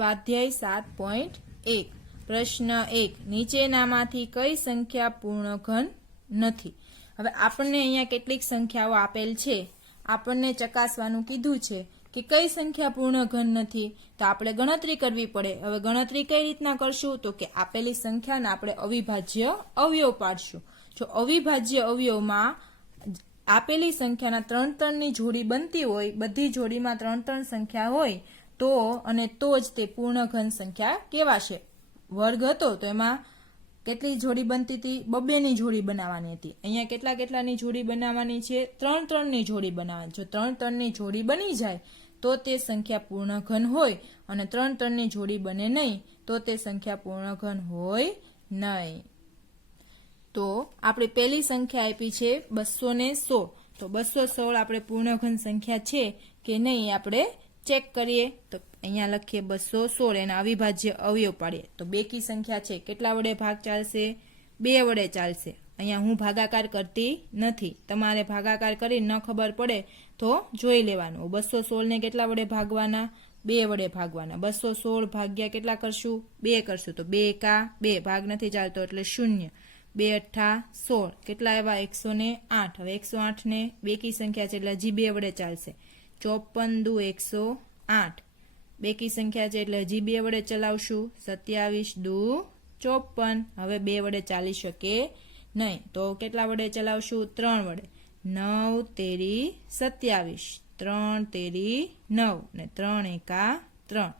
સ્વાધ્યાય 7.1 પ્રશ્ન 1 નીચેનામાંથી કઈ સંખ્યા પૂર્ણઘન નથી? હવે આપણને અહીંયા કેટલીક સંખ્યાઓ આપેલ છે, આપણને ચકાસવાનું કીધું છે કે કઈ સંખ્યા પૂર્ણઘન નથી, તો આપણે ગણતરી કરવી પડે। હવે ગણતરી કઈ રીતના કરશું? તો કે આપેલી સંખ્યાને આપણે અવિભાજ્ય અવયવ પાડશું। જો અવિભાજ્ય અવયવમાં આપેલી સંખ્યાના 3 ની જોડી બનતી હોય, બધી જોડીમાં 3 સંખ્યા હોય તો જ તે પૂર્ણઘન સંખ્યા કહેવાશે। વર્ગ હતો તો એમાં કેટલી જોડી બનતી હતી? 2 ની જોડી બનાવવાની હતી। અહીંયા કેટલાની જોડી બનાવવાની છે? 3 ની જોડી બનાવવાની। જો 3 ની જોડી બની જાય તો તે સંખ્યા પૂર્ણઘન હોય, અને 3 ની જોડી બને નહીં તો તે સંખ્યા પૂર્ણઘન હોય નહીં। તો આપણે પહેલી સંખ્યા આપી છે 216, તો 216 આપણે પૂર્ણઘન સંખ્યા છે કે નહીં આપણે ચેક કરીએ। તો અહીંયા લખીએ 216, એના અવિભાજ્ય અવયવ પાડીએ તો બેકી સંખ્યા છે, કેટલા વડે ભાગ ચાલશે? 2 વડે ચાલશે। અહીંયા હું ભાગાકાર કરતી નથી, તમારે ભાગાકાર કરી ન ખબર પડે તો જોઈ લેવાનું। 216 ને કેટલા વડે ભાગવાના? 2 વડે ભાગવાના। 216 ભાગ્યા કેટલા કરશું? 2 કરશું, તો 2 એકા 2, ભાગ નથી ચાલતો એટલે 0। 2 અઠ્ઠા 16, કેટલા આવ્યા? 108। હવે 108 ને બેકી સંખ્યા છે એટલે હજી 2 વડે ચાલશે। 54 દુ 108, બેકી સંખ્યા છે એટલે હજી 2 વડે ચલાવશું। 27 દુ 54, હવે 2 વડે ચાલી શકે નહીં, તો કેટલા વડે ચલાવશું? 3 વડે। 9 તેરી 27, 3 તેરી 9 ને 3 એકા 3,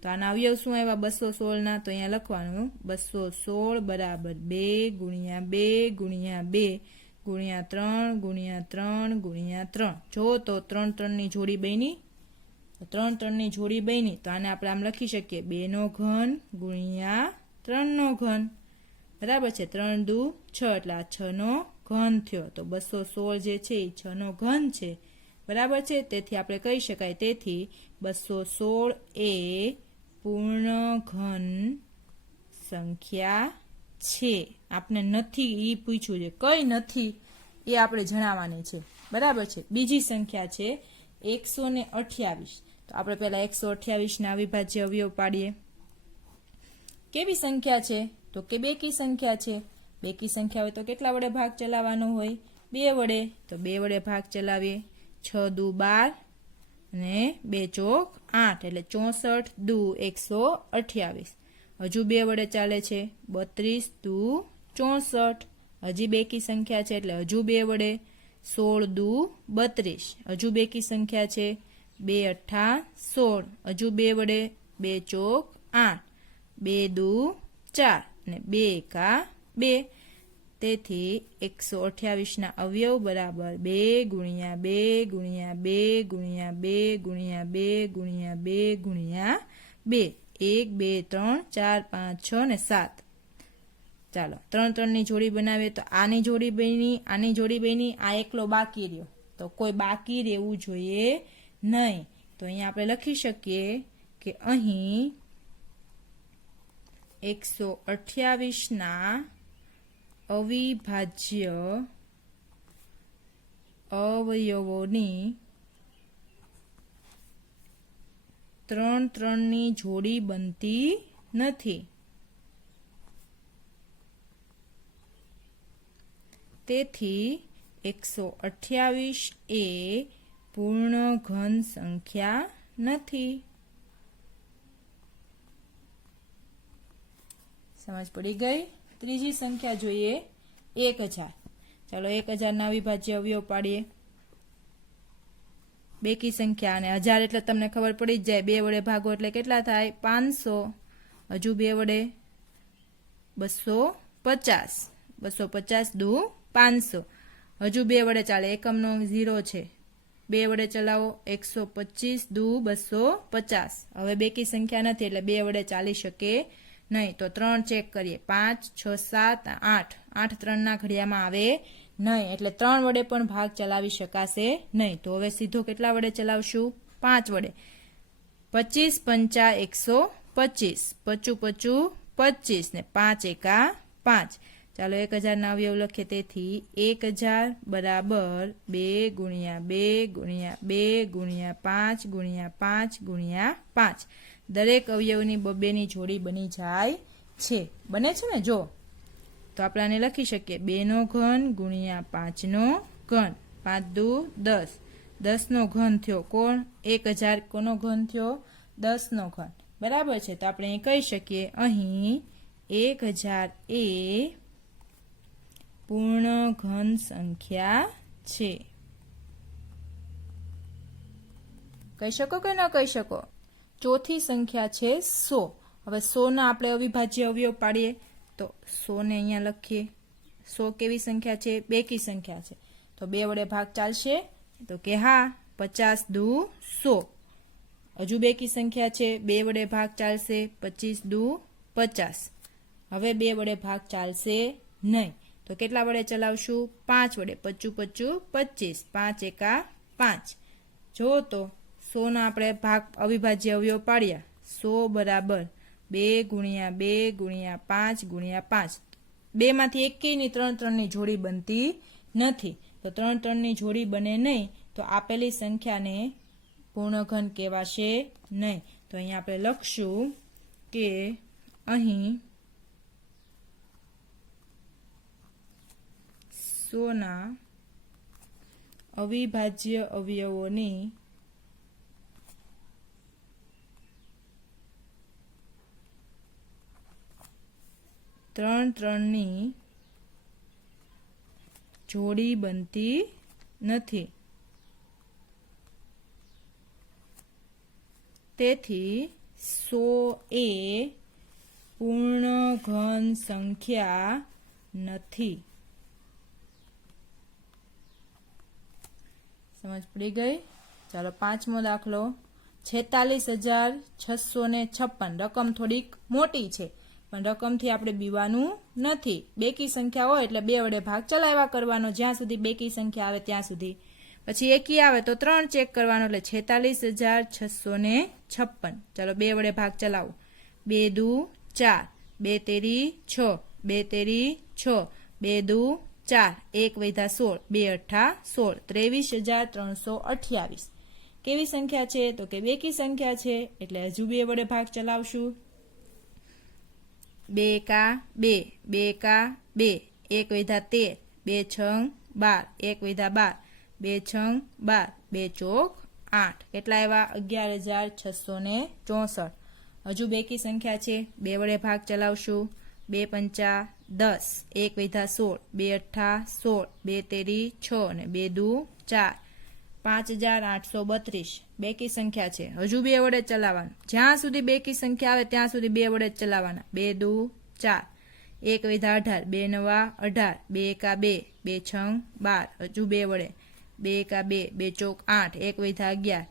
તો આના અવયવ શું આવ્યા 216 ના? તો અહીંયા લખવાનું 216 બરાબર 2 ગુણ્યા 2 ગુણ્યા 2 ગુણ્યા 3 ગુણ્યા 3 ગુણ્યા 3। જો તો 3 ની જોડી બની, 3 ની જોડી બની, તો આને આપણે આમ લખી શકીએ 2 નો ઘન ગુણ્યા 3 નો ઘન, બરાબર છે। 3 દુ 6 એટલે આ 6 નો ઘન થયો, તો 216 જે છે એ 6 નો ઘન છે, બરાબર છે। તેથી આપણે કહી શકાય, તેથી 216 એ પૂર્ણઘન સંખ્યા છે। આપણે નથી એ પૂછ્યું છે, કઈ નથી એ આપણે જણાવવાની છે, બરાબર છે। બીજી સંખ્યા છે 128, તો આપણે પહેલા 128 ના અવિભાજ્ય અવયવ પાડીએ। કેવી સંખ્યા છે? તો કે બેકી સંખ્યા છે। બેકી સંખ્યા હોય તો કેટલા વડે ભાગ ચલાવવાનો હોય? 2 વડે, તો 2 વડે ભાગ ચલાવીએ। 6 દુ 12 અને 2 ચોક 8 એટલે 64 દુ 128, હજુ 2 વડે ચાલે છે। 32 દુ 64, હજી બેકી સંખ્યા છે એટલે હજુ 2 વડે। 16 દુ 32, હજુ બેકી સંખ્યા છે। 2 અઠ્ઠા 16, હજુ 2 વડે। 2 ચોક 8, 2 દુ 4 અને 2 એકા 2, તેથી 128 ના અવયવ બરાબર 2 ગુણ્યા 2 ગુણ્યા 2 ગુણ્યા 2 ગુણ્યા 2 ગુણ્યા 2 ગુણ્યા 2, 1 2 3 4 5 6 ને 7। ચાલો 3 ની જોડી બનાવીએ તો આની જોડી બની, આની જોડી બની, આ એકલો બાકી રહ્યો, તો કોઈ બાકી રહેવું જોઈએ નહીં। તો અહીંયા આપણે લખી શકીએ કે અહીં 128 ના અવિભાજ્ય અવયવોની 3 ની જોડી બનતી નથી, તેથી 128 એ પૂર્ણઘન સંખ્યા નથી। સમજ પડી ગઈ? ત્રીજી સંખ્યા જોઈએ 1000, ચાલો 1000 ના અવિભાજ્ય અવયવ પાડીએ। બેકી સંખ્યા અને 1000 એટલે તમને ખબર પડી જ જાય, 2 વડે ભાગો એટલે કેટલા થાય? 500, હજુ 2 વડે 250, 250 દુ 500, હજુ 2 વડે ચાલે, એકમનો 0 છે, 2 વડે ચલાવો। 125 દુ 250, હવે બેકી સંખ્યા નથી એટલે 2 વડે ચાલી શકે નહીં, તો 3 ચેક કરીએ। 5 6 7 8, 8 3 ના ઘડિયામાં આવે નહીં, એટલે 3 વડે પણ ભાગ ચલાવી શકાશે નહીં, તો હવે સીધો કેટલા વડે ચલાવશું? 5 વડે। 25 પંચા 125, 25 25 ને 5 એકા 5, ચાલો 1000 ના અવયવ લખીએ, તેથી 1000 બરાબર 2 ગુણ્યા 2 ગુણ્યા 2 ગુણ્યા 5 ગુણ્યા 5 ગુણ્યા 5, દરેક અવયવની બબ્બેની જોડી બની જાય છે. બને છે ને? જો તો આપણે આને લખી શકીએ 2નો ઘન ગુણ્યા 5નો ઘન. 5 દુ 10, 10નો ઘન થયો. કોણ? 1000. કોનો ઘન થયો? 10નો ઘન. બરાબર છે. તો આપણે અહીં કહી શકીએ અહીં 1000 એ પૂર્ણ ઘન સંખ્યા છે. કહી શકો કે ન કહી શકો? ચોથી સંખ્યા છે 100. હવે 100 ના આપણે અવિભાજ્ય અવયવ પાડીએ તો 100 ને અહીંયા લખીએ. 100 કેવી સંખ્યા છે? બેકી સંખ્યા છે. તો 2 વડે ભાગ ચાલશે? તો કે હા. 50 દુ 100. હજુ બેકી સંખ્યા છે. 2 વડે ભાગ ચાલશે? 25 દુ 50. હવે 2 વડે ભાગ ચાલશે નહીં. તો કેટલા વડે ચલાવશું? 5 વડે. 55 25. 5 એકા 5. જો તો 100 ના આપણે ભાગ અવિભાજ્ય અવયવ પાડ્યા. 100 બરાબર 2 ગુણ્યા 2 ગુણ્યા 5 ગુણ્યા 5. 2 માંથી એકેયની 3 3 ની જોડી બનતી નથી. તો 3 3 ની જોડી બને નહીં તો આપેલી સંખ્યાને પૂર્ણઘન કહેવાશે નહીં. તો અહીંયા આપણે લખશું કે અહીં 100 ના અવિભાજ્ય અવયવોની ત્રણની જોડી બનતી નથી. તેથી 100 એ પૂર્ણ ઘન સંખ્યા નથી. સમજ પડી ગઈ? ચાલો 5મો દાખલો. 46,656. રકમ થોડીક મોટી છે પણ રકમથી આપણે બીવાનું નથી. બેકી સંખ્યા હોય એટલે 2 વડે ભાગ ચલાવ્યા કરવાનો જ્યાં સુધી બેકી સંખ્યા આવે ત્યાં સુધી. પછી એકી આવે તો 3 ચેક કરવાનો એટલે 46,656. ચાલો 2 વડે ભાગ ચલાવો. 2 દુ 4, 2 તેરી 6, 2 તેરી 6, 2 દુ 4, 1 વૈધા 16, 2 અઠ્ઠા 16. 23,328. કેવી સંખ્યા છે? તો કે બેકી સંખ્યા છે એટલે હજુ 2 વડે ભાગ ચલાવશું. 2 એકા 2, 2 એકા 2, 1 વૈધા 13, 2 છંગ 12, 1 વૈધા 12, 2 છંગ 12, 2 ચોક 8. કેટલા આવ્યા? 11,664. હજુ બેકી સંખ્યા છે. 2 વડે ભાગ ચલાવશું. 2 પંચા 10, 1 વૈધા 16, 2 અઠ્ઠા 16, 2 તેરી 6 અને 2 દુ 4. 5,832. બેકી સંખ્યા છે. હજુ 2 વડે ચલાવવાનું. જ્યાં સુધી બેકી સંખ્યા આવે ત્યાં સુધી 2 વડે ચલાવવાના. 2 દુ 4, 1 વૈધા 18, 2 નવા 18, 2 એકા 2, 2 છંગ 12. હજુ 2 વડે. 2 એકા 2, 2 ચોક 8, 1 વૈધા 11,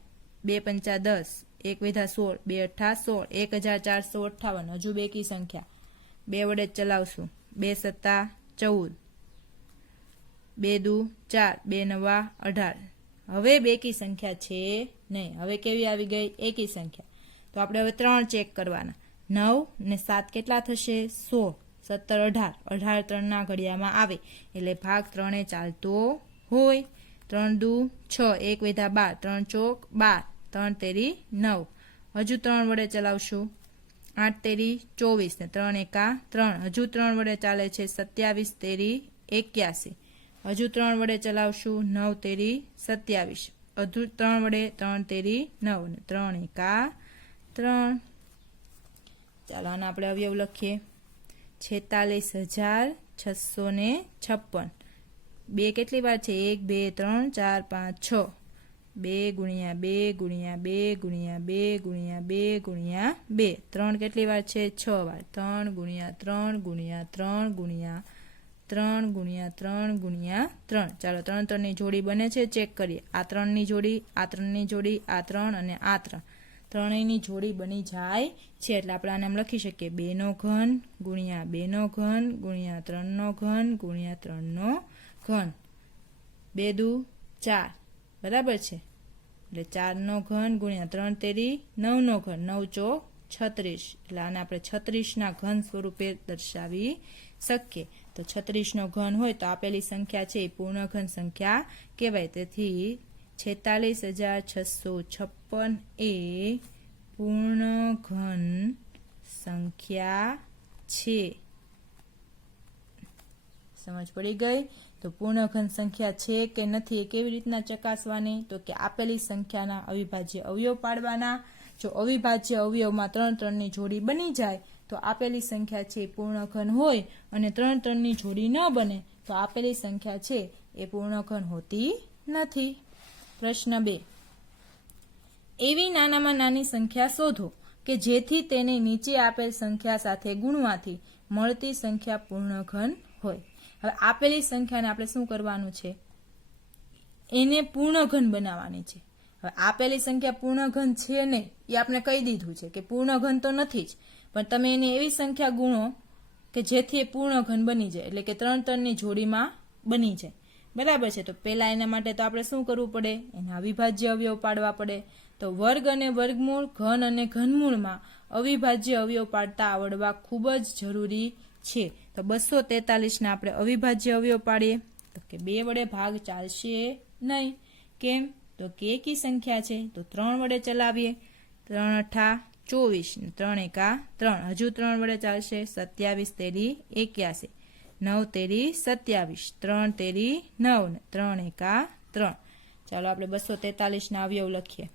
2 પંચા 10, 1 વૈધા 16, 2 અઠ્ઠા 16, 1,458. હજુ બેકી સંખ્યા. 2 વડે ચલાવશું. 2 સત્તા 14, 2 દુ 4, 2 નવા 18. હવે બેકી સંખ્યા છે નહીં. હવે કેવી આવી ગઈ? એકી સંખ્યા. તો આપણે હવે 3 ચેક કરવાના. 9 ને 7 કેટલા થશે? 16, 17, 18. 18 3 ના ઘડિયામાં આવે એટલે ભાગ 3 ચાલતો હોય. 3 દુ 6, 1 વૈધા 12, 3 ચોક 12, 3 તેરી 9. હજુ 3 વડે ચલાવશું. 8 તેરી 24 ને 3 એકા 3. હજુ 3 વડે ચાલે છે. 27 તેરી 81. હજુ 3 વડે ચલાવશું. 9 તેરી 27. હજુ 3 વડે 3 તેરી 9 ને 3 એકા 3. ચાલો આને આપણે અવયવ લખીએ. 46,656. 2 કેટલી વાર છે? 1 2 3 4 5 6. 2 ગુણ્યા 2 ગુણ્યા 2 ગુણ્યા 2 ગુણ્યા 2 ગુણ્યા 2. 3 કેટલી વાર છે? 6 વાર. 3 ગુણ્યા 3 ગુણ્યા 3 ગુણ્યા 3 ગુણ્યા 3 ગુણ્યા 3. ચાલો 3 3 ની જોડી બને છે? ચેક કરીએ. આ 3 ની જોડી, આ 3 ની જોડી, આ 3 અને આ 3. ત્રણેયની જોડી બની જાય છે એટલે આપણે આને એમ લખી શકીએ 2 નો ઘન ગુણ્યા 2 નો ઘન ગુણ્યા 3 નો ઘન ગુણ્યા 3 નો ઘન. 2 દુ 4. બરાબર છે. એટલે 4 નો ઘન ગુણ્યા 3 તેરી 9 નો ઘન. 9 ચોક 36. એટલે આને આપણે 36 ના ઘન સ્વરૂપે દર્શાવી શકીએ. તો 36 નો ઘન હોય તો આપેલી સંખ્યા છે એ પૂર્ણ ઘન સંખ્યા કહેવાય. તેથી 46,656 એ પૂર્ણ ઘન સંખ્યા છે। સમજ પડી ગઈ? તો પૂર્ણ ઘન સંખ્યા છે કે નથી એ કેવી રીતના ચકાસવાની? તો કે આપેલી સંખ્યાના અવિભાજ્ય અવયવ પાડવાના। જો અવિભાજ્ય અવયવમાં 3 3 ની જોડી બની જાય તો આપેલી સંખ્યા છે એ પૂર્ણ ઘન હોય, અને 3 3 ની જોડી ન બને તો આપેલી સંખ્યા છે એ પૂર્ણ ઘન હોતી નથી। પ્રશ્ન 2, એવી નાનામાં નાની સંખ્યા શોધો કે જેથી તેને નીચે આપેલ સંખ્યા સાથે ગુણવાથી મળતી સંખ્યા પૂર્ણ ઘન હોય। હવે આપેલી સંખ્યાને આપણે શું કરવાનું છે? એને પૂર્ણ ઘન બનાવવાની છે। હવે આપેલી સંખ્યા પૂર્ણ ઘન છે નહીં એ આપણે કહી દીધું છે કે પૂર્ણ ઘન તો નથી જ, પણ તમે એને એવી સંખ્યા ગુણો કે જેથી એ પૂર્ણ ઘન બની જાય, એટલે કે 3 3 ની જોડીમાં બની જાય। બરાબર છે? તો પહેલા એના માટે તો આપણે શું કરવું પડે? એના અવિભાજ્ય અવયવ પાડવા પડે। તો વર્ગ અને વર્ગમૂળ, ઘન અને ઘનમૂળમાં અવિભાજ્ય અવયવ પાડતા આવડવા ખૂબ જ જરૂરી છે। તો 243 ના આપણે અવિભાજ્ય અવયવ પાડીએ તો કે 2 વડે ભાગ ચાલશે નહીં। કેમ? તો કે એકી સંખ્યા છે તો 3 વડે ચલાવીએ। 3 અઠા 24, 3 એકા 3, હજુ 3 વડે ચાલશે। 27 તેરી 81, 9 તેરી 27, 3 તેરી 9, 3 એકા 3। ચાલો આપણે 243 ના અવયવ લખીએ।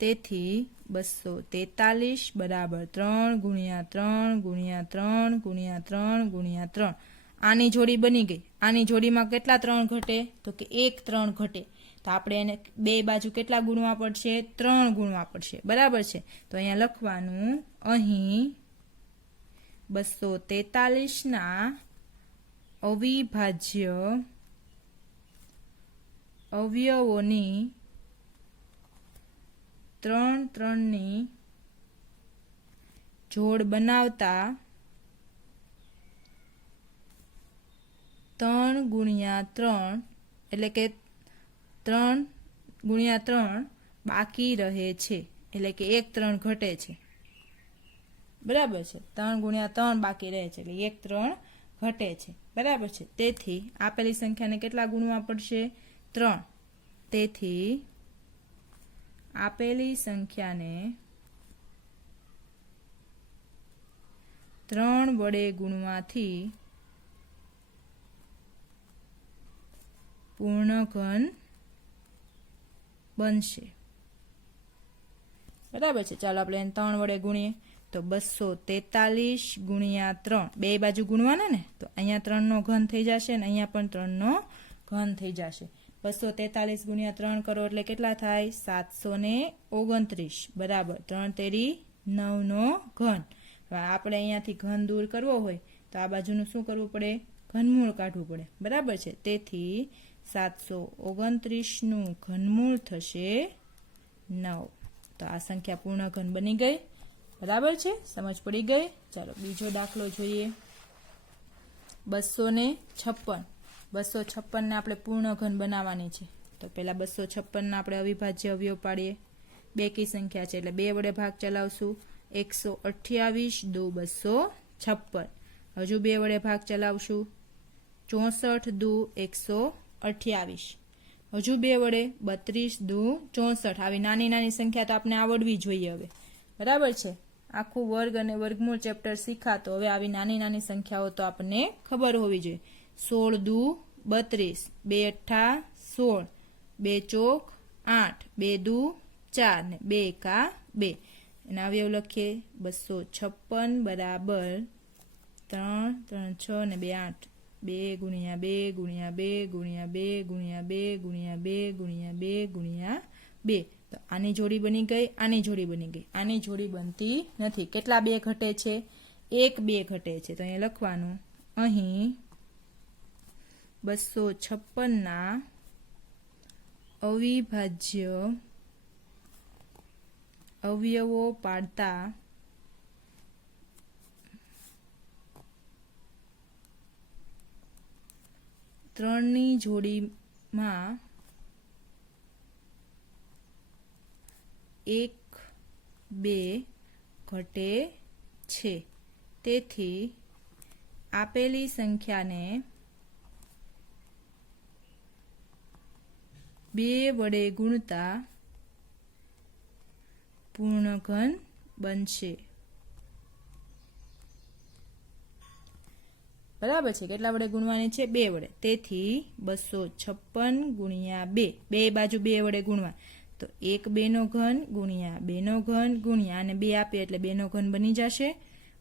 તેથી 243 બરાબર 3 ગુણ્યા 3 ગુણ્યા 3 ગુણ્યા 3 ગુણ્યા 3। આની જોડી બની ગઈ। આની જોડીમાં કેટલા 3 ઘટે? તો કે 1 3 ઘટે। તો આપણે એને બે બાજુ કેટલા ગુણવા પડશે? 3 ગુણવા પડશે। બરાબર છે? તો અહીંયા લખવાનું, અહીં 243 ના અવિભાજ્ય અવયવોની 3 3 ની જોડ બનાવતા 3 ગુણ્યા 3 એટલે કે 3 ગુણ્યા 3 બાકી રહે છે, એટલે કે 1 3 ઘટે છે। બરાબર છે? 3 ગુણ્યા 3 બાકી રહે છે એટલે 1 3 ઘટે છે। બરાબર છે? તેથી આપેલી સંખ્યાને કેટલા ગુણવા પડશે? 3। તેથી આપેલી સંખ્યાને 3 વડે ગુણવાથી પૂર્ણ ઘન બનશે। બરાબર છે? ચાલો આપણે એને 3 વડે ગુણીએ તો 243 ગુણ્યા 3, બે બાજુ ગુણવાના ને, તો અહીંયા 3 નો ઘન થઈ જશે અને અહીંયા પણ 3 નો ઘન થઈ જશે। 243 ગુણ્યા 3 કરો એટલે કેટલા થાય? 729 બરાબર 3 તેરી 9 નો ઘન। હવે આપણે અહીંયાથી ઘન દૂર કરવો હોય તો આ બાજુનું શું કરવું પડે? ઘનમૂળ કાઢવું પડે। બરાબર છે? તેથી 729 નું ઘનમૂળ થશે 9। તો આ સંખ્યા પૂર્ણ ઘન બની ગઈ। બરાબર છે? સમજ પડી ગઈ? ચાલો બીજો દાખલો જોઈએ। 256 ને આપણે પૂર્ણ ઘન બનાવવાની છે। તો પહેલા 256 ના આપણે અવિભાજ્ય અવયવ પાડીએ। બેકી સંખ્યા છે એટલે 2 વડે ભાગ ચલાવશું। 128 2 256, હજુ 2 વડે ભાગ ચલાવશું। 64 2 128, હજુ 2 વડે 32 2 64। આવી નાની નાની સંખ્યા તો આપણે આવડવી જોઈએ હવે। બરાબર છે? આખું વર્ગ અને વર્ગમૂળ ચેપ્ટર શીખાતો હવે આવી નાની નાની સંખ્યાઓ તો આપણને ખબર હોવી જોઈએ। 16 2 32, 2 અઠા 16, 2 ચોક 8, 2 દુ 4 ને 2 એકા 2। એના અવયવ લખીએ। 256 બરાબર 3 3 6 ને 2 8, 2 ગુણ્યા 2 ગુણ્યા 2 ગુણ્યા 2 ગુણ્યા 2 ગુણ્યા 2 ગુણ્યા 2 ગુણ્યા 2। તો આની જોડી બની ગઈ, આની જોડી બની ગઈ, આની જોડી બનતી નથી। કેટલા 2 ઘટે છે? 1 2 ઘટે છે। તો અહીંયા લખવાનું, અહીં 256 ના અવિભાજ્ય અવયવો પાડતા 3 ની જોડીમાં 1 2 ઘટે છે। તેથી આપેલી સંખ્યાને 2 વડે ગુણતા પૂર્ણઘન બનશે. બરાબર છે. કેટલા વડે ગુણવાની છે? 2 વડે. તેથી 256 ગુણ્યા 2, બે બાજુ 2 વડે ગુણવા તો 1 2 નો ઘન ગુણ્યા 2 નો ઘન ગુણ્યા અને 2 આપીએ એટલે 2 નો ઘન બની જશે.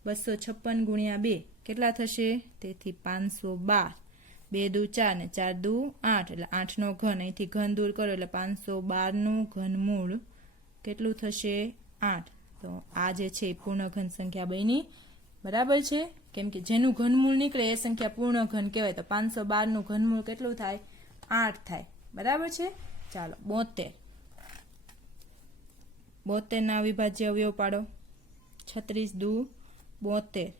256 ગુણ્યા 2 કેટલા થશે? તેથી 512. 2 દુ 4 ને 4 દુ 8 એટલે 8 નો ઘન. અહીંથી ઘન દૂર કરો એટલે 512 નું ઘનમૂળ કેટલું થશે? 8. તો આ જે છે એ પૂર્ણઘન સંખ્યા બની. બરાબર છે. કેમ કે જેનું ઘનમૂળ નીકળે એ સંખ્યા પૂર્ણઘન કહેવાય. તો 512 નું ઘનમૂળ કેટલું થાય? 8 થાય. બરાબર છે. ચાલો 72. 72 ના અવિભાજ્ય અવયવ પાડો. 36 દુ 72,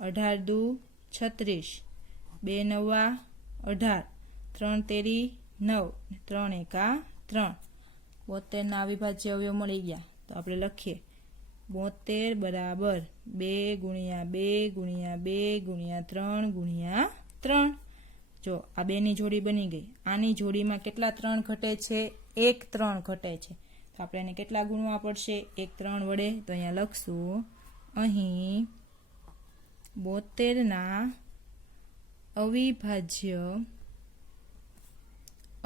18 દુ 36, 2 નવા 18, 3 તેરી 9, 3 એકા 3. 72 ના અવિભાજ્ય અવયવ મળી ગયા. તો આપણે લખીએ 72 બરાબર 2 ગુણ્યા 2 ગુણ્યા 2 ગુણ્યા 3 ગુણ્યા 3. જો આ 2 ની જોડી બની ગઈ. આની જોડીમાં કેટલા 3 ઘટે છે? 1 3 ઘટે છે. તો આપણે એને કેટલા ગુણવા પડશે? 1 3 વડે. તો અહીંયા લખશું અહીં 72 ના અવિભાજ્ય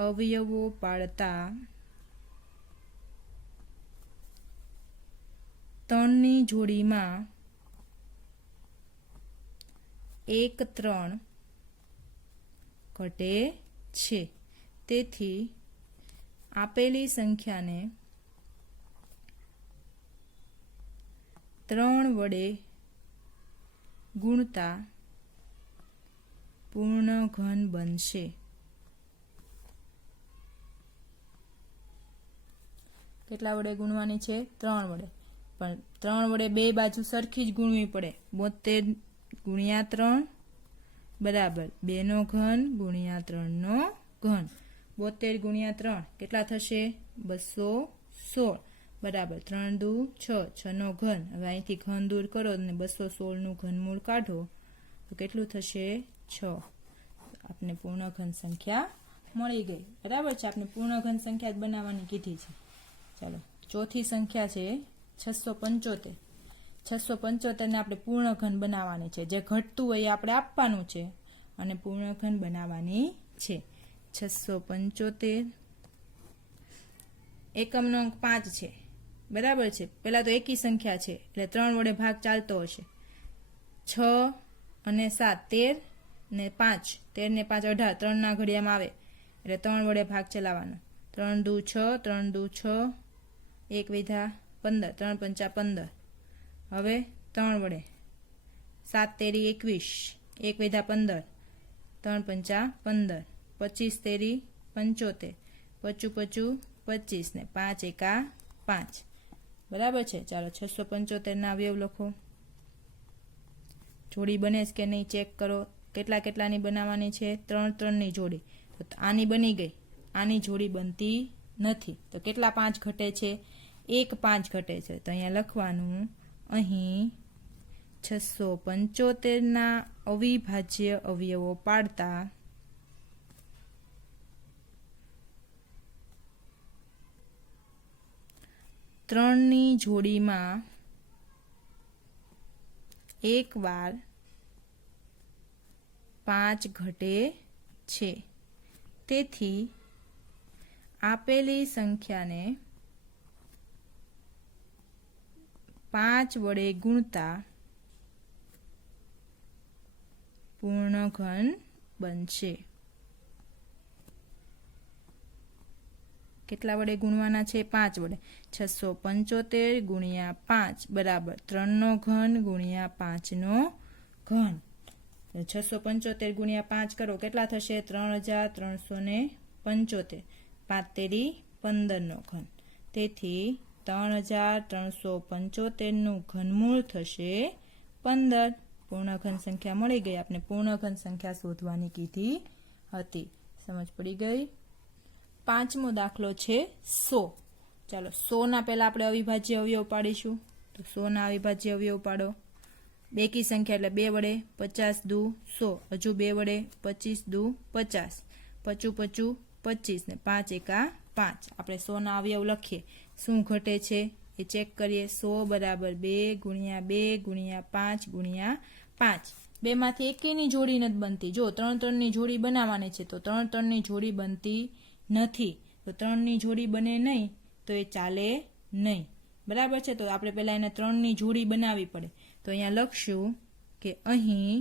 અવયવો પાડતા 3 ની જોડીમાં 1 3 ઘટે છે. તેથી આપેલી સંખ્યાને 3 વડે ગુણતા પૂર્ણઘન બનશે. કેટલા વડે ગુણવાની છે? 3 વડે. પણ 3 વડે બે બાજુ સરખી જ ગુણવી પડે. 72 ગુણ્યા 3 બરાબર 2 નો ઘન ગુણ્યા 3 નો ઘન. 72 ગુણ્યા 3 કેટલા થશે? 216 બરાબર 3 દુ 6, 6 નો ઘન. હવે અહીંથી ઘન દૂર કરો અને 216 નું ઘનમૂળ કાઢો તો કેટલું થશે? 6. આપને પૂર્ણઘન સંખ્યા મળી ગઈ. બરાબર છે. આપણે પૂર્ણઘન સંખ્યા જ બનાવવાની કીધી છે. ચાલો ચોથી સંખ્યા છે 675. 675 ને આપણે પૂર્ણઘન બનાવવાની છે. જે ઘટતું હોય એ આપણે આપવાનું છે અને પૂર્ણઘન બનાવવાની છે. 675 એકમનો અંક 5 છે. બરાબર છે. પહેલા તો એકી સંખ્યા છે એટલે 3 વડે ભાગ ચાલતો હશે. 6 અને 7 13 ને 5, 13 ને 5 18, 3 ના ઘડિયામાં આવે એટલે 3 વડે ભાગ ચલાવવાનો. 3 દુ 6, 3 દુ 6, 1 વિધા 15, 3 પંચા 15. હવે 3 વડે 7 તેરી 21, 1 વિધા 15, 3 પંચા 15, 25 તેરી 75, 25 25 25 ને 5 એકા 5. બરાબર છે. ચાલો 675 ના અવયવ લખો. જોડી બને છે કે નહીં ચેક કરો. કેટલા કેટલાની બનાવવાની છે? 3 3 ની જોડી. તો આની બની ગઈ. આની જોડી બનતી નથી. તો કેટલા 5 ઘટે છે? 1 5 ઘટે છે. તો અહીંયા લખવાનું અહીં 675 ના અવિભાજ્ય અવયવો પાડતા 3 ની જોડીમાં એક વાર 5 ઘટે છે. તેથી આપેલી સંખ્યાને 5 વડે ગુણતા પૂર્ણઘન બનશે. કેટલા વડે ગુણવાના છે? 5 વડે. 675 ગુણ્યા 5 બરાબર 3 નો ઘન ગુણ્યા 5 નો ઘન. 675 ગુણ્યા 5 કરો કેટલા થશે? 3375. 5 તેરી 15 નો ઘન. તેથી 3375 નું ઘનમૂળ થશે 15. પૂર્ણઘન સંખ્યા મળી ગઈ. આપણે પૂર્ણઘન સંખ્યા શોધવાની કીધી હતી. સમજ પડી ગઈ? 5મો દાખલો છે 100. ચાલો 100 ના પહેલા આપણે અવિભાજ્ય અવયવ પાડીશું. તો 100 ના અવિભાજ્ય અવયવ પાડો. બેકી સંખ્યા એટલે 2 વડે 50 દુ 100, હજુ 2 વડે 25 દુ 50, 25 25 ને 5 એકા 5. આપણે 100 ના અવયવ લખીએ. શું ઘટે છે? એ ચેક કરીએ. 100 બરાબર 2 ગુણ્યા 2 ગુણ્યા 5 ગુણ્યા 5. બેમાંથી એકેયની જોડી નથી બનતી. જો 3 3 ની જોડી બનાવવાની છે તો 3 3 ની જોડી બનતી નથી. તો 3 ની જોડી બને નહીં તો એ ચાલે નહીં. બરાબર છે. તો આપણે પહેલા એને 3 ની જોડી બનાવવી પડે. તો અહીંયા લખશું કે અહીં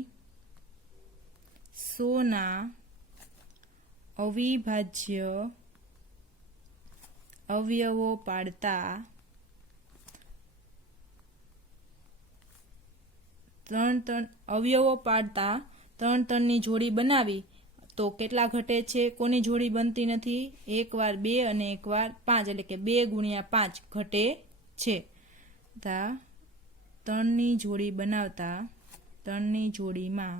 100 ના અવિભાજ્ય અવયવો પાડતા 3 અવયવો પાડતા 3 3 ની જોડી બનાવી તો કેટલા ઘટે છે? કોની જોડી બનતી નથી? એક વાર 2 અને એક વાર 5, એટલે કે 2 ગુણ્યા 5 ઘટે છે. 3 ની જોડી બનાવતા 3 ની જોડીમાં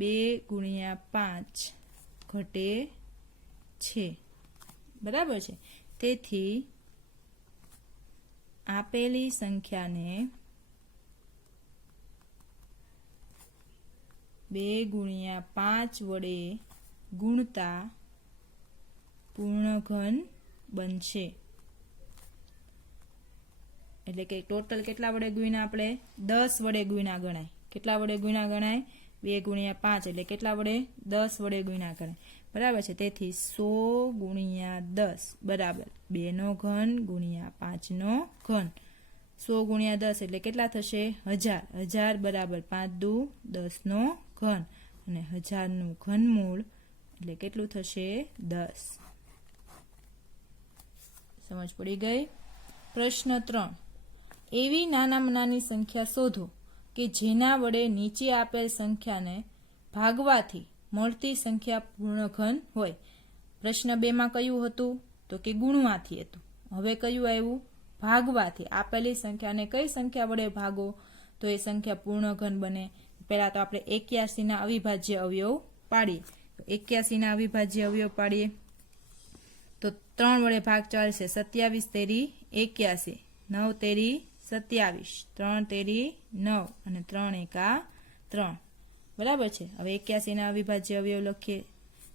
2 ગુણ્યા 5 ઘટે છે. બરાબર છે. તેથી આપેલી સંખ્યાને 2 ગુણ્યા 5 વડે ગુણતા પૂર્ણઘન બનશે. એટલે કે ટોટલ કેટલા વડે ગુણ્યા? આપણે 10 વડે ગુણ્યા ગણાય. કેટલા વડે ગુણ્યા ગણાય? 2 ગુણ્યા 5 એટલે કેટલા વડે? 10 વડે ગુણ્યા ગણાય. બરાબર છે. તેથી 100 ગુણ્યા 10 બરાબર 2 નો ઘન ગુણ્યા 5 નો ઘન. 100 ગુણ્યા 10 એટલે કેટલા થશે? 1000. 1000 બરાબર 5 દુ 10 નો ઘન, અને 1000 નું ઘનમૂળ એટલે કેટલું થશે? 10. સમજ પડી ગઈ? પ્રશ્ન 3. એવી નાનામાં નાની સંખ્યા શોધો કે જેના વડે નીચે આપેલ સંખ્યાને ભાગવાથી મળતી સંખ્યા પૂર્ણઘન હોય. પ્રશ્ન 2 માં કયું હતું? તો કે ગુણવાથી હતું. હવે કયું આવ્યું? ભાગવાથી. આપેલી સંખ્યાને કઈ સંખ્યા વડે ભાગો તો એ સંખ્યા પૂર્ણઘન બને? પહેલા તો આપણે 81 ના અવિભાજ્ય અવયવ પાડીએ. 81 ના અવિભાજ્ય અવયવ પાડીએ તો 3 વડે ભાગ ચાલશે. 27 તેરી 81, 9 તેરી 27, 3 તેરી 9 અને 3 એકા 3. બરાબર છે. હવે 81 ના અવિભાજ્ય અવયવ લખીએ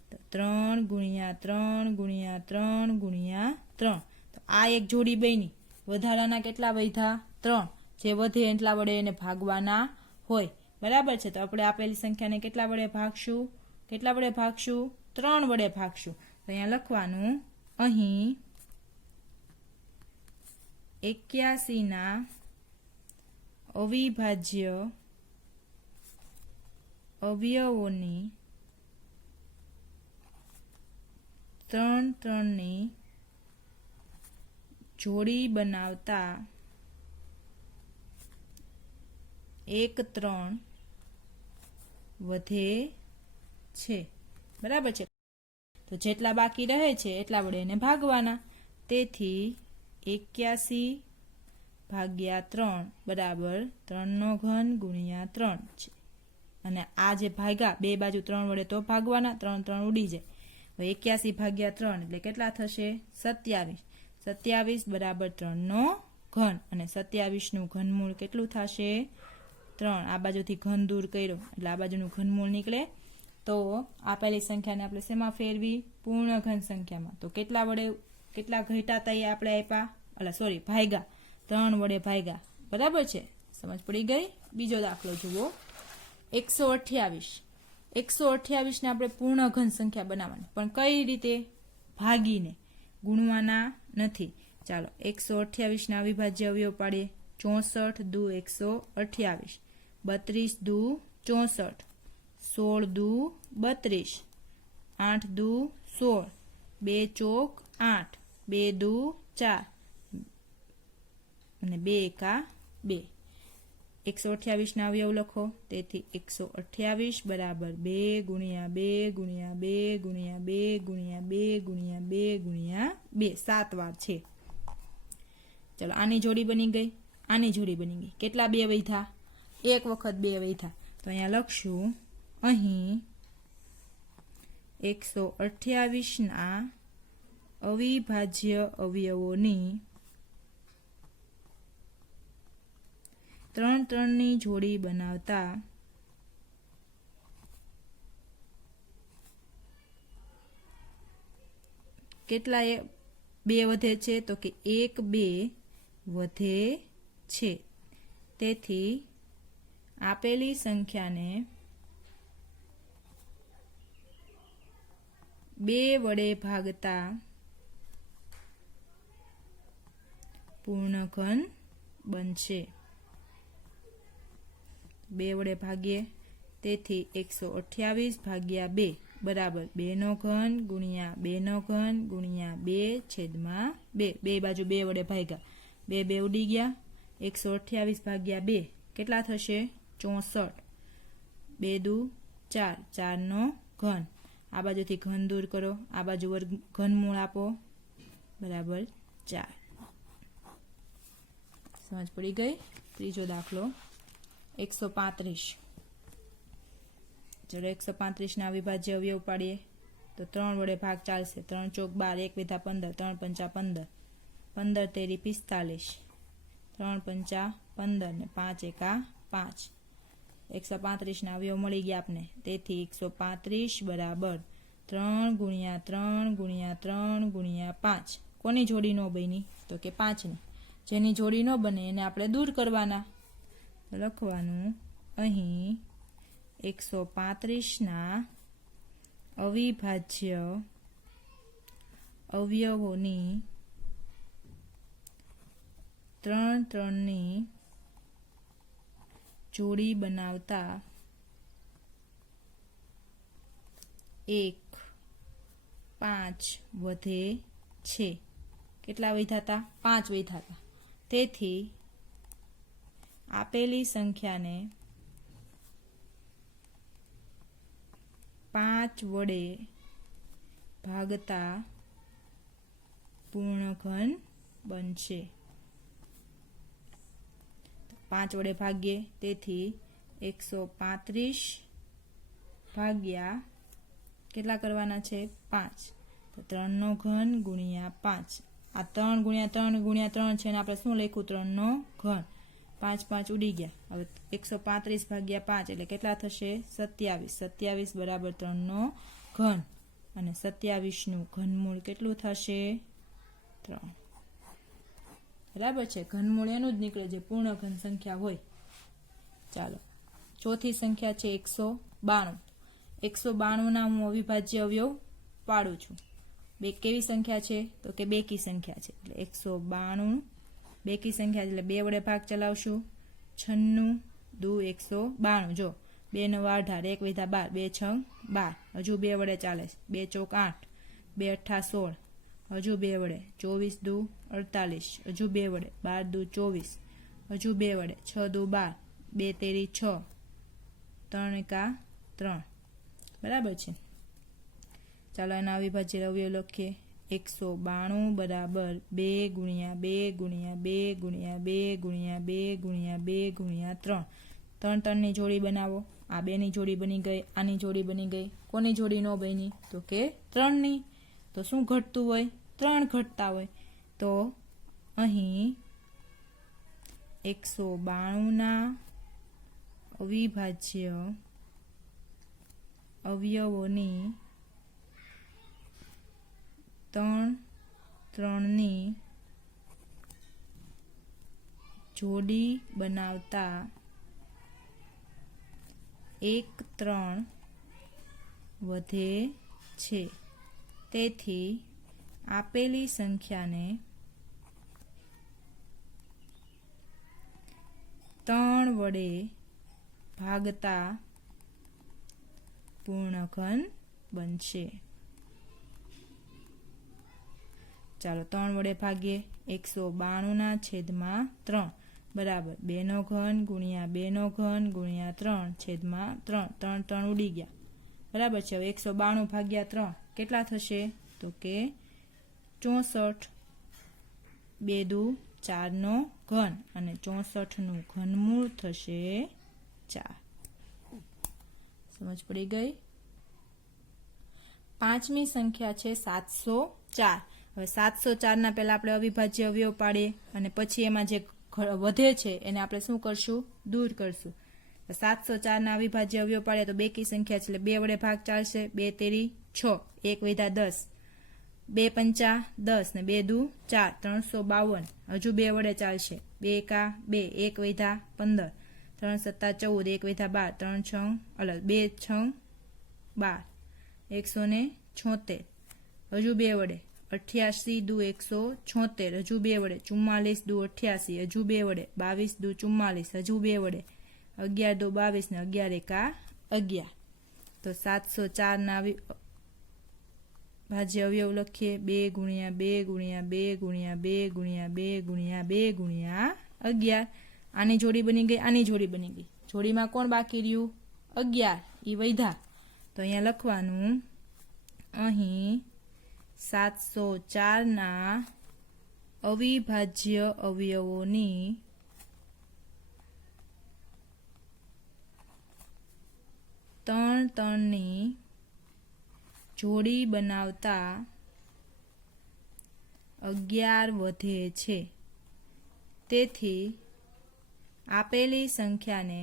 તો 3 ગુણ્યા 3 ગુણ્યા 3 ગુણ્યા 3. તો આ એક જોડી બની. વધારાના કેટલા વધ્યા? 3. જે વધે એટલા વડે એને ભાગવાના હોય. બરાબર છે. તો આપણે આપેલી સંખ્યાને કેટલા વડે ભાગશું? કેટલા વડે ભાગશું? 3 વડે ભાગશું. તો અહીંયા લખવાનું, અહીં 81 ના અવિભાજ્ય અવયવોની 3 3 ની જોડી બનાવતા 1 3 વધે છે. બરાબર છે. તો જેટલા બાકી રહે છે એટલા વડે એને ભાગવાના. તેથી 81 ભાગ્યા 3 બરાબર 3 નો ઘન ગુણ્યા 3 છે. અને આ જે ભાગ્યા બે બાજુ 3 વડે તો ભાગવાના, 3 3 ઉડી જાય. હવે 81 ભાગ્યા 3 એટલે કેટલા થશે? 27. 27 બરાબર 3 નો ઘન, અને 27 નું ઘનમૂળ કેટલું થશે? 3. આ બાજુથી ઘન દૂર કર્યો એટલે આ બાજુનું ઘનમૂળ નીકળે. તો આપેલી સંખ્યાને આપણે શેમાં ફેરવી? પૂર્ણ ઘન સંખ્યામાં. તો કેટલા વડે કેટલા ઘટ્યા હતા એ આપણે આપ્યા? ભાગ્યા. 3 વડે ભાગ્યા. બરાબર છે. સમજ પડી ગઈ? બીજો દાખલો જુઓ. 128. 128 ને આપણે પૂર્ણ ઘન સંખ્યા બનાવવાની, પણ કઈ રીતે? ભાગીને, ગુણવાના નથી. ચાલો 128 ના અવિભાજ્ય અવયવ પાડીએ. 64 દુ 128, 32 દુ 64, 16 દુ 32, 8 દુ 16, 2 ચોક 8, 2 દુ 4 અને 2 એકા 2. 128 ના અવયવ લખો. તેથી 128 બરાબર 2 ગુણ્યા 2 ગુણ્યા 2 ગુણ્યા 2 ગુણ્યા 2 ગુણ્યા 2 ગુણ્યા 2. 7 વાર છે. ચલો આની જોડી બની ગઈ, આની જોડી બની ગઈ. કેટલા 2 વધ્યા? એક વખત 2 વધ્યા. તો અહીંયા લખશું, અહીં 128 ના અવિભાજ્ય અવયવોની 3 3 ની જોડી બનાવતા કેટલા 2 વધે છે? તો કે 1 2 વધે છે. તેથી આપેલી સંખ્યાને 2 વડે ભાગતા પૂર્ણઘન બનશે. 2 વડે ભાગીએ તેથી 128 ભાગ્યા 2 બરાબર 2 નો ઘન ગુણ્યા 2 નો ઘન ગુણ્યા 2 છેદમાં 2. બે બાજુ 2 વડે ભાગ્યા 2 ઉડી ગયા. 128 ભાગ્યા 2 કેટલા થશે? 64. 2 દુ 4, 4 નો ઘન. આ બાજુથી ઘન દૂર કરો, આ બાજુ ઘનમૂળ આપો બરાબર 4. સમજ પડી ગઈ? ત્રીજો દાખલો 135. ચલો 135 ના અવિભાજ્ય અવયવ પાડીએ તો 3 વડે ભાગ ચાલશે. 3 ચોક 12, 1 વિધા 15, 3 પંચા 15, 15 તેરી 45, 3 પંચા 15 ને 5 એકા 5. 135 ના અવયવ મળી ગયા આપને. તેથી 135 બરાબર 3 ગુણ્યા 3 ગુણ્યા 3 ગુણ્યા 5. કોની જોડી ન બની? તો કે 5 ની. જેની જોડી ન બને એને આપણે દૂર કરવાના. લખવાનું અહીં 135 ના અવિભાજ્ય અવયવોની 3 ની જોડી બનાવતા 1, 5 વધે છે. કેટલા વધ્યા હતા? 5 વધ્યા હતા. તેથી આપેલી સંખ્યાને 5 વડે ભાગતા પૂર્ણઘન બનશે. 5 વડે ભાગીએ તેથી 135 ભાગ્યા કેટલા કરવાના છે? 5. તો 3 નો ઘન ગુણ્યા 5. આ 3 ગુણ્યા 3 ગુણ્યા 3 છે ને આપણે શું લખ્યું? 3 નો ઘન. 5 5 ઉડી ગયા. હવે 135 ભાગ્યા 5 એટલે કેટલા થશે? 27. 27 બરાબર 3 નો ઘન. અને 27 નું ઘનમૂળ કેટલું થશે? 3. બરાબર છે. ઘનમૂળ એનું જ નીકળે જે પૂર્ણ ઘન સંખ્યા હોય. ચાલો ચોથી સંખ્યા છે 192. 192 ના હું અવિભાજ્ય અવયવ પાડું છું. બે કેવી સંખ્યા છે? તો કે બેકી સંખ્યા છે. એટલે 192 બેકી સંખ્યા એટલે 2 વડે ભાગ ચલાવશું. 96 દુ 192. જો 2 નો 18, 1 વિધા 12, 2 6 12. હજુ 2 વડે ચાલે. 2 ચોક 8, 2 અઠ્ઠા 16. હજુ 2 વડે 24 દુ 48. હજુ 2 વડે 12 દુ 24. હજુ 2 વડે 6 દુ 12, 2 તેરી 6, 3 એકા 3. બરાબર છે. ચાલો એના અવિભાજ્ય અવયવ લખીએ. 192 બરાબર 2 ગુણ્યા 2 ગુણ્યા 2 ગુણ્યા 2 ગુણ્યા 2 ગુણ્યા 2 ગુણ્યા 3. 3 3 ની જોડી બનાવો. આ 2 ની જોડી બની ગઈ, આની જોડી બની ગઈ. કોની જોડી ન બની? તો કે 3 ની. તો શું ઘટતું હોય? 3 ઘટતા હોય. તો અહીં 192 ના અવિભાજ્ય અવયવોની 3 ની જોડી બનાવતા 1 3 વધે છે. તેથી આપેલી સંખ્યાને 3 વડે ભાગતા પૂર્ણઘન બનશે. ચાલો 3 વડે ભાગીએ. 192 ના છેદમાં 3 બરાબર 2 નો ઘન ગુણ્યા 2 નો ઘન ગુણ્યા 3 છેદમાં 3. 3 3 ઉડી ગયા. બરાબર છે. હવે 192 ભાગ્યા 3 કેટલા થશે? તો કે 64. 2 દુ 4 નો ઘન અને 64 નું ઘનમૂળ થશે 4. સમજ પડી ગઈ? પાંચમી સંખ્યા છે 704. હવે 704 ના પહેલા આપણે અવિભાજ્ય અવયવ પાડીએ અને પછી એમાં જે વધે છે એને આપણે શું કરશું? દૂર કરશું. 704 ના અવિભાજ્ય અવયવ પાડીએ તો બેકી સંખ્યા છે એટલે 2 વડે ભાગ ચાલશે. 2 તેરી 6, 1 વિધા 10, 2 પંચા 10 ને 2 દુ 4, 352. હજુ 2 વડે ચાલશે. 2 એકા 2, 1 વૈધા 15, 3 સત્તા 14, 1 વૈધા 12, 3 છંગ 2 છંગ 12, 176. હજુ 2 વડે 88 દુ 176, હજુ 2 વડે 44 દુ 88, હજુ 2 વડે 22 દુ 44, હજુ 2 વડે 11 દુ 22 ને 11 એકા 11. તો 704 ના ભાજ્ય અવયવ લખીએ. 2 ગુણ્યા 2 ગુણ્યા 2 ગુણ્યા 2 ગુણ્યા 2 ગુણ્યા 2 ગુણ્યા 11. આની જોડી બની ગઈ, આની જોડી બની ગઈ. જોડીમાં કોણ બાકી રહ્યું? 11. એ વૈધા. તો અહીંયા લખવાનું, અહીં 704 ના અવિભાજ્ય અવયવોની ત્રણની જોડી બનાવતા 11 વધે છે. તેથી આપેલી સંખ્યાને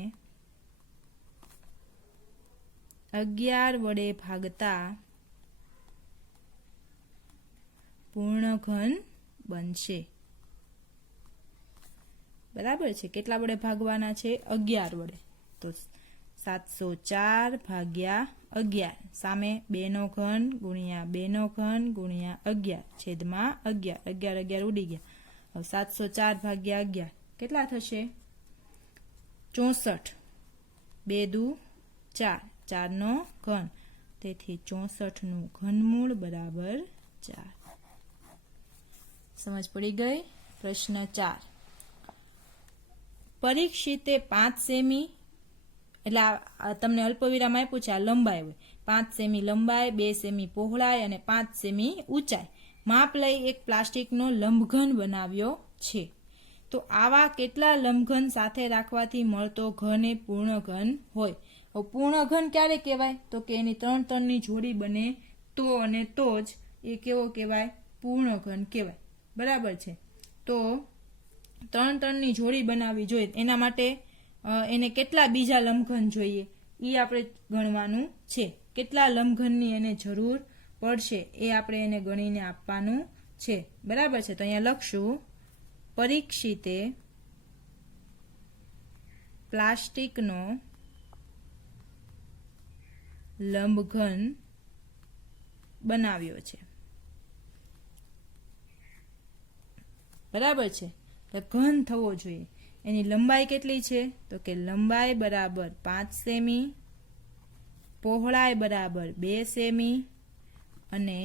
11 વડે ભાગતા પૂર્ણઘન બનશે. બરાબર છે. કેટલા વડે ભાગવાના છે? 11 વડે. તો 704 ભાગ્યા 11, સામે 2 નો ઘન ગુણ્યા 2 નો ઘન ગુણ્યા 11 છેદમાં 11, 11 11 ઉડી ગયા. હવે 704 ભાગ્યા 11 કેટલા થશે? 64. 2 દુ 4, 4 નો ઘન, તેથી 64 નું ઘનમૂળ બરાબર 4. સમજ પડી ગઈ? પ્રશ્ન 4. પરીક્ષિતે 5 સેમી, એટલે તમને અલ્પવિરામ આપ્યું છે, આ લંબાઈ હોય. 5 સેમી લંબાઈ, 2 સેમી પહોળાઈ અને 5 સેમી ઊંચાઈ માપ લઈ એક પ્લાસ્ટિકનો લંબઘન બનાવ્યો છે. તો આવા કેટલા લંબઘન સાથે રાખવાથી મળતો ઘન એ પૂર્ણઘન હોય? હવે પૂર્ણઘન ક્યારે કહેવાય? તો કે એની 3 3ની જોડી બને તો અને તો જ એ કેવો કહેવાય? પૂર્ણઘન કહેવાય. બરાબર છે. તો 3 3ની જોડી બનાવવી જોઈએ. એના માટે એને કેટલા બીજા લંબઘન જોઈએ એ આપણે ગણવાનું છે. કેટલા લંબઘનની એને જરૂર પડશે એ આપણે એને ગણીને આપવાનું છે. બરાબર છે. તો અહીંયા લખશું, પરીક્ષિતે પ્લાસ્ટિકનો લંબઘન બનાવ્યો છે. બરાબર છે. તો ઘન થવો જોઈએ. એની લંબાઈ કેટલી છે? તો કે લંબાઈ બરાબર 5 સેમી, પહોળાઈ બરાબર 2 સેમી અને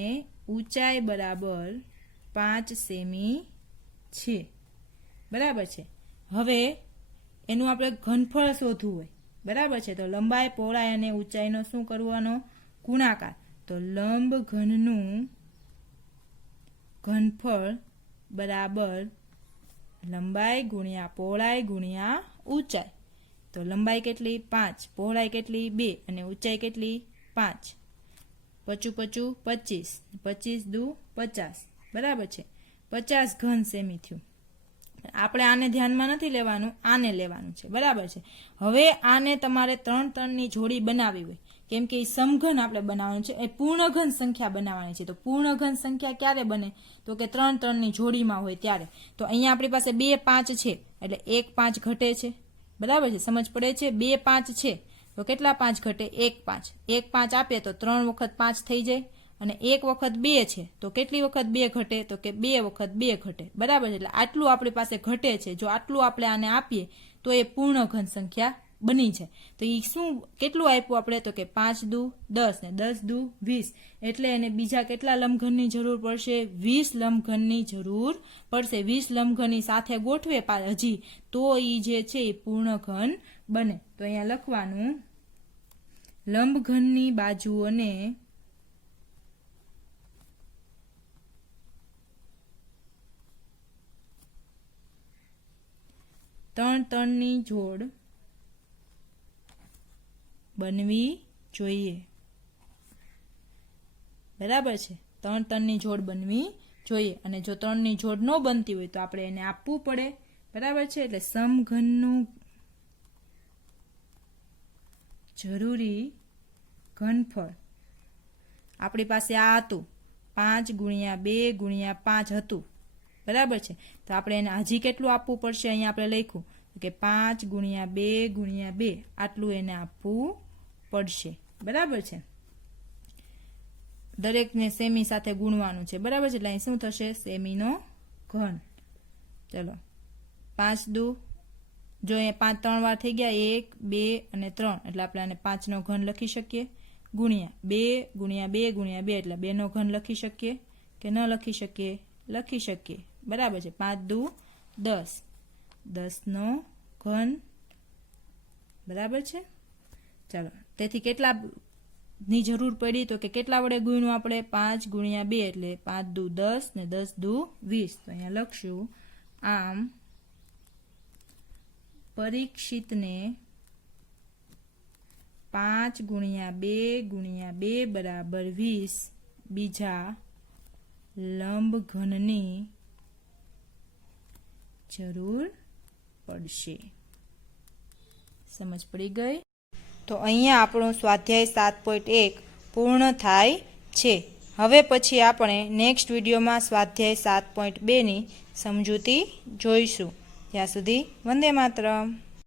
ઊંચાઈ બરાબર 5 સેમી છે. બરાબર છે. હવે એનું આપણે ઘનફળ શોધવું હોય. બરાબર છે. તો લંબાઈ, પહોળાઈ અને ઊંચાઈનો શું કરવાનો? ગુણાકાર. તો લંબઘનનું ઘનફળ બરાબર લંબાઈ ગુણ્યા પહોળાઈ ગુણ્યા ઊંચાઈ. તો લંબાઈ કેટલી? 5, પહોળાઈ કેટલી? 2 અને ઊંચાઈ કેટલી? 5. 5 5 25, 25 દુ 50. બરાબર છે. 50 ઘન સેમી થયું. આપણે આને ધ્યાનમાં નથી લેવાનું, આને લેવાનું છે. બરાબર છે. હવે આને તમારે 3 3ની જોડી બનાવવી હોય, કેમ કે એ સમઘન આપણે બનાવવાનું છે, એ પૂર્ણઘન સંખ્યા બનાવવાની છે. તો પૂર્ણઘન સંખ્યા ક્યારે બને? તો કે 3 3ની જોડીમાં હોય ત્યારે. તો અહીંયા આપણી પાસે 2 5 છે, એટલે 1 5 ઘટે છે. બરાબર છે. સમજ પડે છે? 2 5 છે તો કેટલા 5 ઘટે? 1 5. 1 5 આપે તો 3 વખત 5 થઈ જાય, અને 1 વખત 2 છે તો કેટલી વખત 2 ઘટે? તો કે 2 વખત 2 ઘટે. બરાબર છે. એટલે આટલું આપણી પાસે ઘટે છે. જો આટલું આપણે આને આપીએ તો એ પૂર્ણઘન સંખ્યા બની છે. તો એ શું કેટલું આપ્યું આપણે? તો કે 5 દુ 10 ને 10 દુ 20. એટલે એને બીજા કેટલા લંબઘનની જરૂર પડશે? 20 લંબઘનની જરૂર પડશે. 20 લંબઘનની સાથે ગોઠવે હજી તો એ જે છે એ પૂર્ણઘન બને. તો અહીંયા લખવાનું, લંબઘનની બાજુઓને ત્રણની જોડ બનવી જોઈએ. બરાબર છે. 3 જોડ બનવી જોઈએ. અને જો 3ની જોડ ન બનતી હોય તો આપણે એને આપવું પડે. બરાબર છે. એટલે સમઘનનું જરૂરી ઘનફળ આપણી પાસે આ હતું 5 ગુણ્યા 2 ગુણ્યા 5 હતું, બરાબર છે। તો આપણે એને હજી કેટલું આપવું પડશે, અહીંયા આપણે લખ્યું કે 5 ગુણ્યા 2 ગુણ્યા 2 આટલું એને આપવું પડશે, બરાબર છે। દરેકને સેમી સાથે ગુણવાનું છે, બરાબર છે। એટલે અહીં શું થશે, સેમીનો ઘન। ચલો 5 દુ, જો અહીંયા 5 3 વાર થઈ ગયા, 1 2 અને 3, એટલે આપણે આને 5 નો ઘન લખી શકીએ, ગુણ્યા 2 ગુણ્યા 2 ગુણ્યા 2 એટલે 2 નો ઘન લખી શકીએ કે ન લખી શકીએ, લખી શકીએ, બરાબર છે। 5 દુ 10, 10 નો ઘન, બરાબર છે। ચાલો, તેથી કેટલા ની જરૂર પડી, તો કે કેટલા વડે ગુણ્યું આપણે, 5 ગુણ્યા 2 એટલે 5 દુ 10 ને 10 દુ 20। તો અહીંયા લખશું, આમ પરીક્ષિતને 5 ગુણ્યા 2 ગુણ્યા 2 બરાબર 20 બીજા લંબઘનની જરૂર પડશે। સમજ પડી ગઈ? તો અહીંયા આપણો સ્વાધ્યાય 7.1 પૂર્ણ થાય છે। હવે પછી આપણે નેક્સ્ટ વિડીયોમાં સ્વાધ્યાય 7.2 ની સમજૂતી જોઈશું। ત્યાં સુધી વંદે માતરમ।